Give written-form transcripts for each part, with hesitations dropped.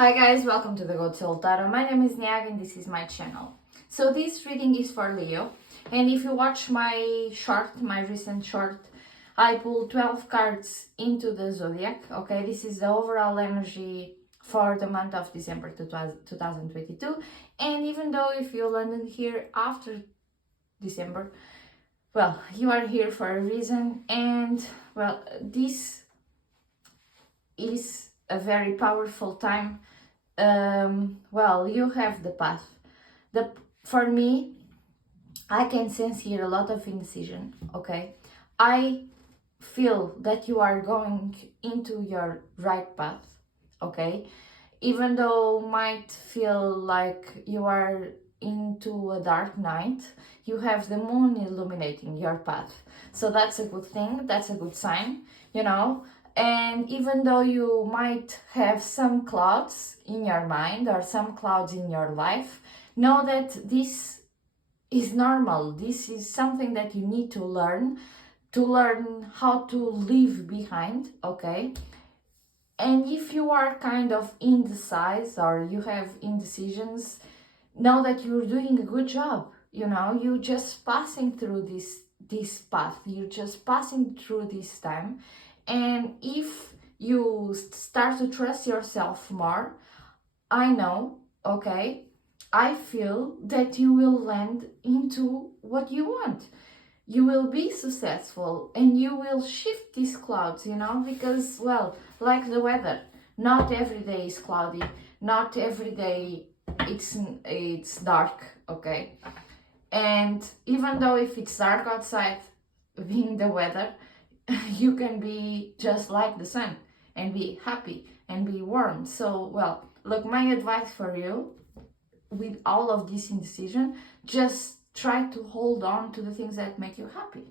Hi guys, welcome to the Good Soul Tarot. My name is Niag and this is my channel. So this reading is for Leo, and if you watch my recent short, I pulled 12 cards into the zodiac. Okay, this is the overall energy for the month of December 2022. And even though if you landed here after December, well, you are here for a reason, and well, this is a very powerful time. Well, you have the path. For me, I can sense here a lot of indecision. Okay, I feel that you are going into your right path. Okay, even though might feel like you are into a dark night, you have the moon illuminating your path, so that's a good thing, that's a good sign, you know. And even though you might have some clouds in your mind or some clouds in your life, know that this is normal. This is something that you need to learn how to leave behind. Okay, and if you are kind of indecisive or you have indecisions, know that you're doing a good job. You know, you're just passing through this path, you're just passing through this time. And if you start to trust yourself more, I know, okay, I feel that you will land into what you want. You will be successful and you will shift these clouds, you know, because, well, like the weather, not every day is cloudy, not every day it's dark, okay? And even though if it's dark outside, being the weather, you can be just like the sun and be happy and be warm. So, well, look, my advice for you with all of this indecision, just try to hold on to the things that make you happy.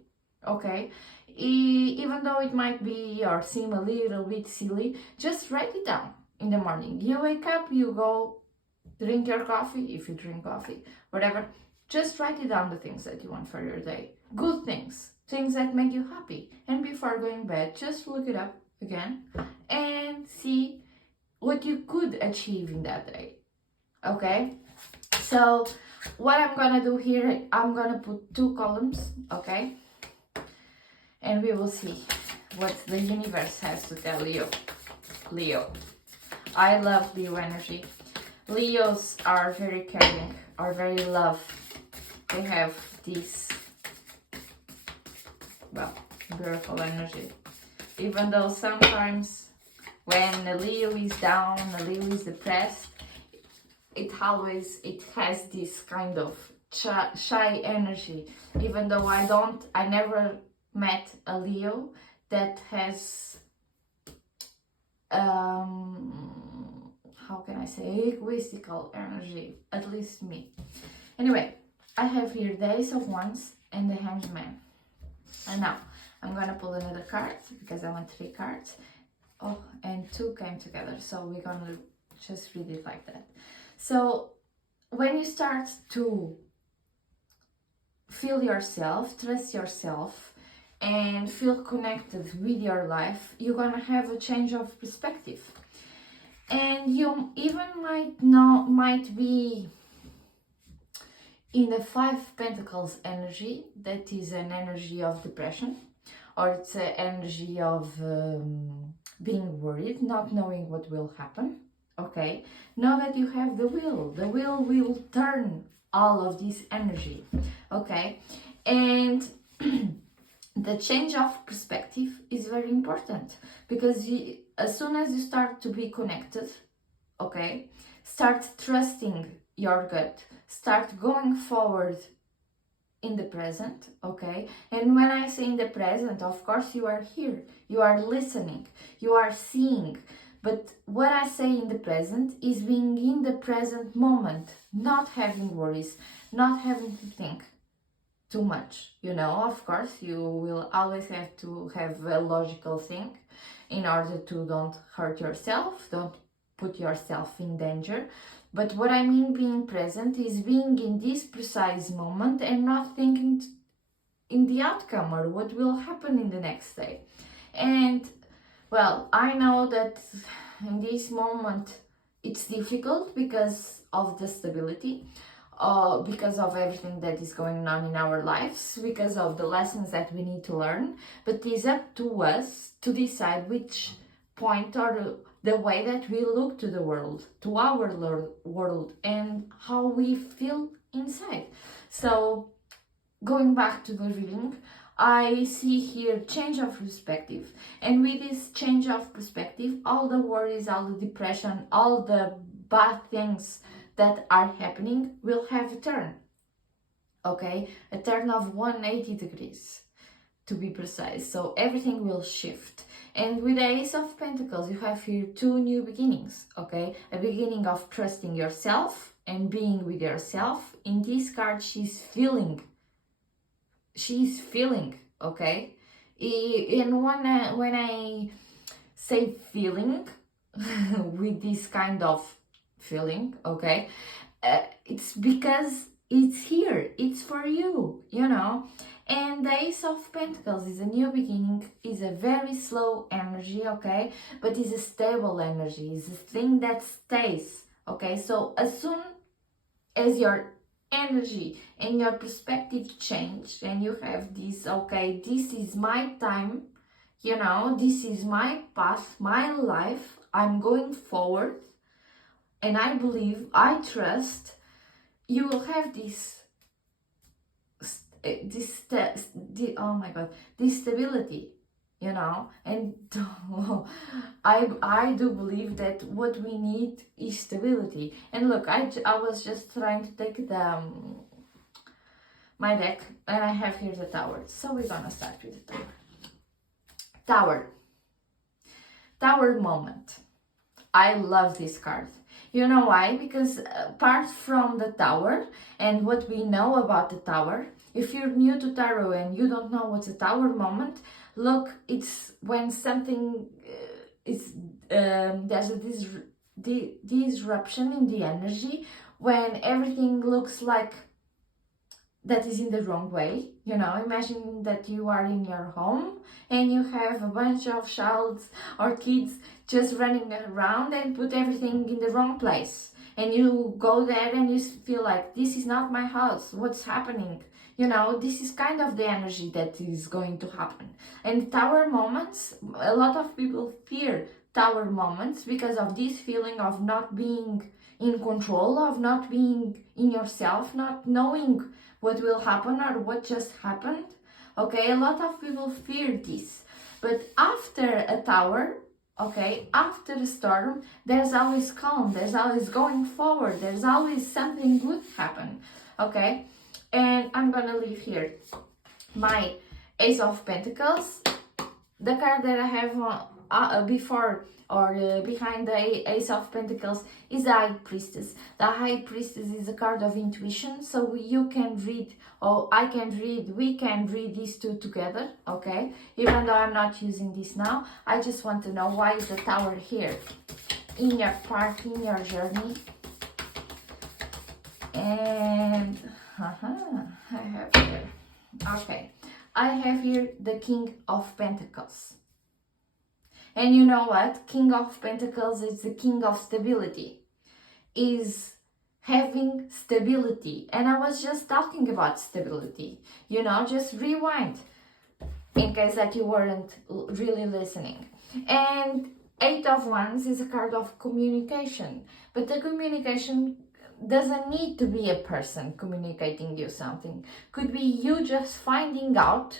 Okay, even though it might be or seem a little bit silly, just write it down in the morning. You wake up, you go drink your coffee, if you drink coffee, whatever. Just write it down, the things that you want for your day, good things that make you happy. And before going bed, just look it up again and see what you could achieve in that day. Okay, so what I'm gonna do here, I'm gonna put 2 columns, okay, and we will see what the universe has to tell you. Leo, I love Leo energy. Leos are very caring, are very love. They have this, well, beautiful energy. Even though sometimes when a Leo is down, a Leo is depressed, it has this kind of shy energy. Even though I never met a Leo that has how can I say, egoistical energy, at least me. Anyway, I have here the Ace of Wands and the Hanged Man. And now I'm gonna pull another card because I want 3 cards. Oh, and 2 came together, so we're gonna just read it like that. So when you start to feel yourself, trust yourself, and feel connected with your life, you're gonna have a change of perspective. And you even might be in the 5 Pentacles energy, that is an energy of depression, or it's an energy of being worried, not knowing what will happen. Okay, know that you have the will. The will turn all of this energy. Okay, and the change of perspective is very important, because as soon as you start to be connected, okay, start trusting your gut, start going forward in the present, okay? And when I say in the present, of course you are here, you are listening, you are seeing. But what I say in the present is being in the present moment, not having worries, not having to think too much, you know. Of course, you will always have to have a logical think in order to don't hurt yourself, don't put yourself in danger. But what I mean being present is being in this precise moment and not thinking in the outcome or what will happen in the next day. And well, I know that in this moment it's difficult because of the stability, because of everything that is going on in our lives, because of the lessons that we need to learn. But it's up to us to decide which point or the way that we look to the world, to our world, and how we feel inside. So, going back to the reading, I see here change of perspective. And with this change of perspective, all the worries, all the depression, all the bad things that are happening will have a turn. Okay? A turn of 180 degrees, to be precise. So everything will shift. And with the Ace of Pentacles, you have here two new beginnings. Okay? A beginning of trusting yourself and being with yourself. In this card, she's feeling, okay? And when I say feeling, with this kind of feeling, okay, it's because it's here, it's for you, you know. And the Ace of Pentacles is a new beginning, is a very slow energy, okay, but is a stable energy, is a thing that stays, okay. So as soon as your energy and your perspective change and you have this, okay, this is my time, you know, this is my path, my life, I'm going forward, and I believe, I trust, you will have this oh my god, this stability, you know. And I do believe that what we need is stability. And look, I was just trying to take the my deck, and I have here the Tower. So we're gonna start with the Tower moment. I love this card. You know why? Because apart from the Tower and what we know about the Tower, if you're new to tarot and you don't know what's a Tower moment, look, it's when something there's a disruption in the energy, when everything looks like that is in the wrong way. You know, imagine that you are in your home and you have a bunch of childs or kids just running around and put everything in the wrong place. And you go there and you feel like, this is not my house, what's happening? You know, this is kind of the energy that is going to happen. And Tower moments, a lot of people fear Tower moments because of this feeling of not being in control, of not being in yourself, not knowing what will happen or what just happened. Okay, a lot of people fear this. But after a Tower, okay, after a storm, there's always calm, there's always going forward, there's always something good happen, okay? And I'm gonna leave here my Ace of Pentacles. The card that I have before or behind the Ace of Pentacles is the High Priestess. The High Priestess is a card of intuition, so you can read, or I can read, we can read these two together, okay? Even though I'm not using this now, I just want to know why is the Tower here in your part, in your journey. And I have here, okay, I have here the King of Pentacles. And you know what? King of Pentacles is the king of stability, is having stability. And I was just talking about stability, you know, just rewind in case that you weren't really listening. And Eight of Wands is a card of communication, but the communication doesn't need to be a person communicating you something. Could be you just finding out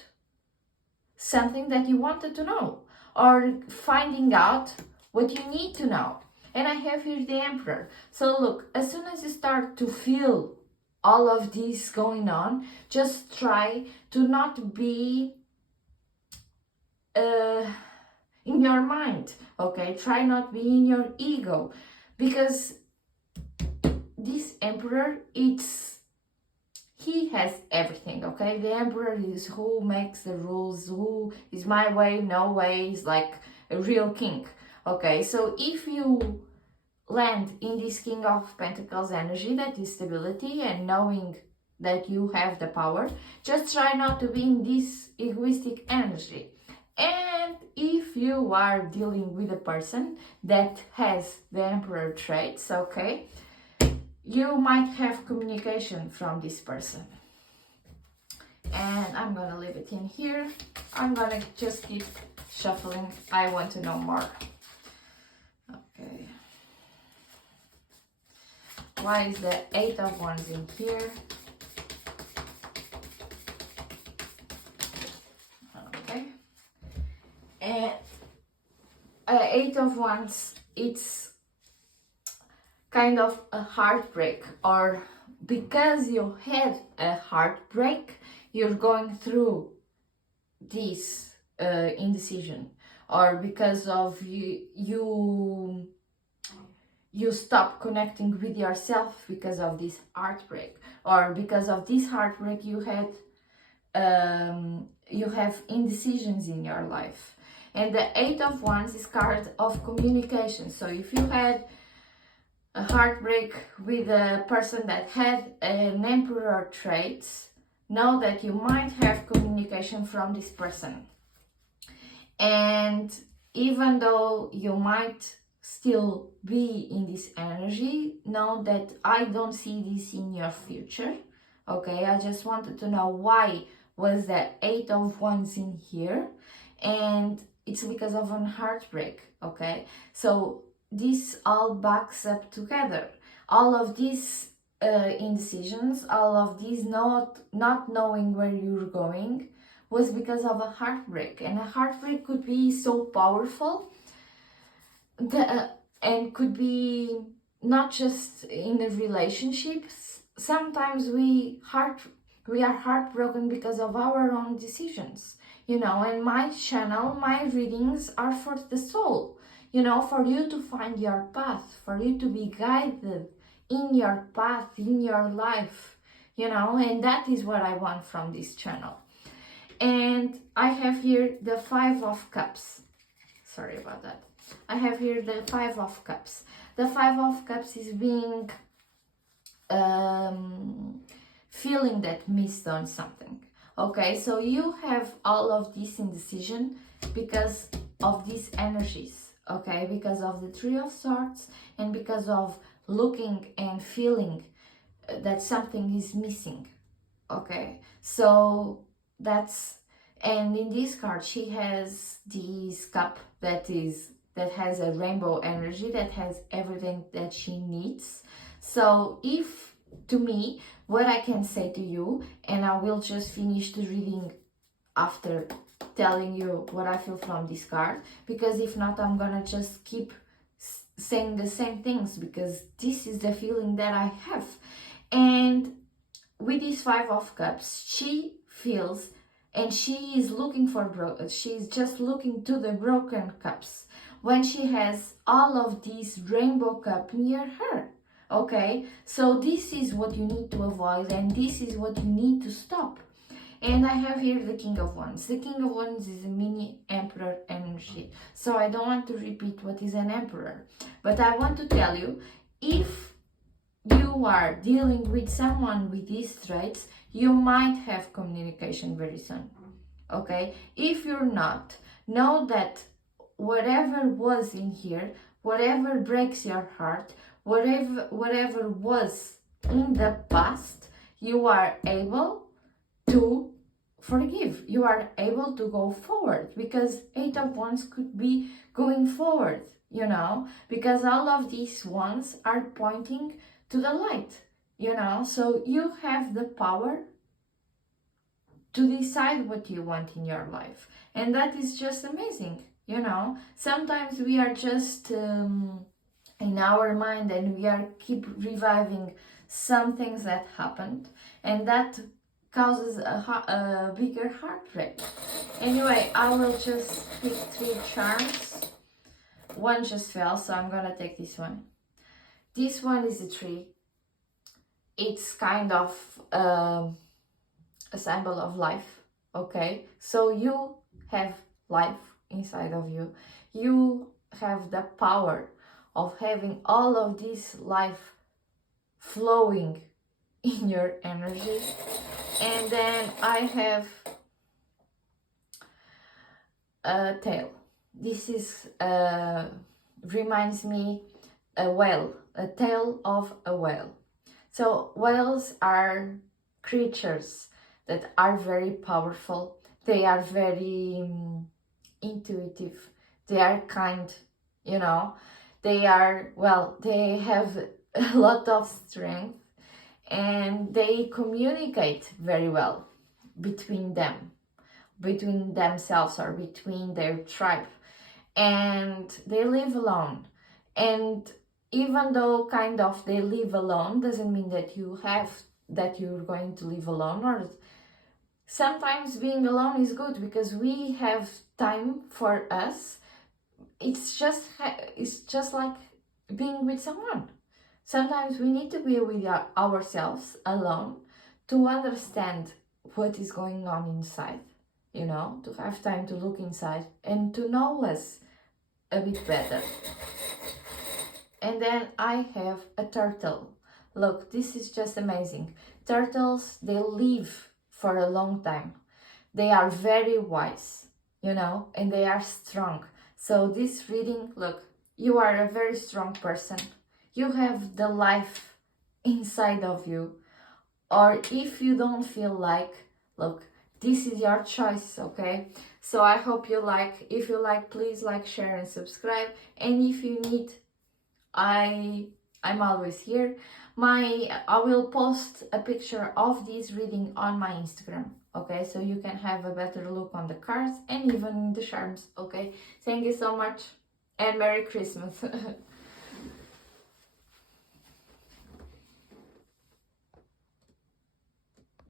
something that you wanted to know, or finding out what you need to know. And I have here the Emperor. So look, as soon as you start to feel all of this going on, just try to not be in your mind, okay? Try not be in your ego, because this Emperor, he has everything, okay? The Emperor is who makes the rules, who is my way, no way, is like a real king, okay? So if you land in this King of Pentacles energy, that is stability and knowing that you have the power, just try not to be in this egoistic energy. And if you are dealing with a person that has the Emperor traits, okay, you might have communication from this person. And I'm gonna leave it in here. I'm gonna just keep shuffling. I want to know more. Okay. Why is the Eight of Wands in here? Okay. And Eight of Wands, it's kind of a heartbreak, or because you had a heartbreak, you're going through this indecision, or because of you stop connecting with yourself because of this heartbreak, or because of this heartbreak you have indecisions in your life. And the Eight of Wands is card of communication. So if you had a heartbreak with a person that had an Emperor traits, know that you might have communication from this person. And even though you might still be in this energy, know that I don't see this in your future. Okay, I just wanted to know why was that Eight of Wands in here, and it's because of a heartbreak. Okay, so this all backs up together. All of these indecisions, all of these not knowing where you're going, was because of a heartbreak. And a heartbreak could be so powerful and could be not just in a relationship. Sometimes we are heartbroken because of our own decisions, and my channel, my readings are for the soul, for you to find your path, for you to be guided in your path, in your life, and that is what I want from this channel. And I have here the Five of Cups. Sorry about that. I have here the Five of Cups. The Five of Cups is being feeling that missed on something. Okay, so you have all of this indecision because of these energies. Okay, because of the Three of Swords, and because of looking and feeling that something is missing. Okay, so and in this card she has this cup that has a rainbow energy, that has everything that she needs. So if, to me, what I can say to you, and I will just finish the reading after telling you what I feel from this card, because if not, I'm gonna just keep saying the same things, because this is the feeling that I have. And with this Five of Cups, she feels, and she is looking she's just looking to the broken cups when she has all of these rainbow cup near her. Okay, so this is what you need to avoid, and this is what you need to stop. And I have here the King of Wands. The King of Wands is a mini Emperor energy. So I don't want to repeat what is an Emperor. But I want to tell you, if you are dealing with someone with these traits, you might have communication very soon. Okay? If you're not, know that whatever was in here, whatever breaks your heart, whatever was in the past, you are able to forgive. You are able to go forward, because Eight of Wands could be going forward, because all of these wands are pointing to the light, so you have the power to decide what you want in your life, and that is just amazing. Sometimes we are just in our mind, and we are keep reviving some things that happened, and that causes a bigger heartbreak. Anyway, I will just pick 3 charms. One just fell, so I'm gonna take this one. This one is a tree. It's kind of a symbol of life. Okay, so you have life inside of you. You have the power of having all of this life flowing in your energy. And then I have a tail. This is reminds me a whale, a tail of a whale. So whales are creatures that are very powerful. They are very intuitive. They are kind, you know. They are, well, they have a lot of strength and they communicate very well between them, between themselves or between their tribe. And they live alone. And even though kind of they live alone, doesn't mean that you're going to live alone. Or sometimes being alone is good because we have time for us. It's just like being with someone. Sometimes we need to be with ourselves alone to understand what is going on inside, you know, to have time to look inside and to know us a bit better. And then I have a turtle. Look, this is just amazing. Turtles, they live for a long time. They are very wise, you know, and they are strong. So this reading, look, you are a very strong person. You have the life inside of you. Or if you don't feel like, look, this is your choice, okay? So I hope you like. If you like, please like, share and subscribe. And if you need, I'm always here. I will post a picture of this reading on my Instagram, okay? So you can have a better look on the cards and even the charms, okay? Thank you so much and Merry Christmas.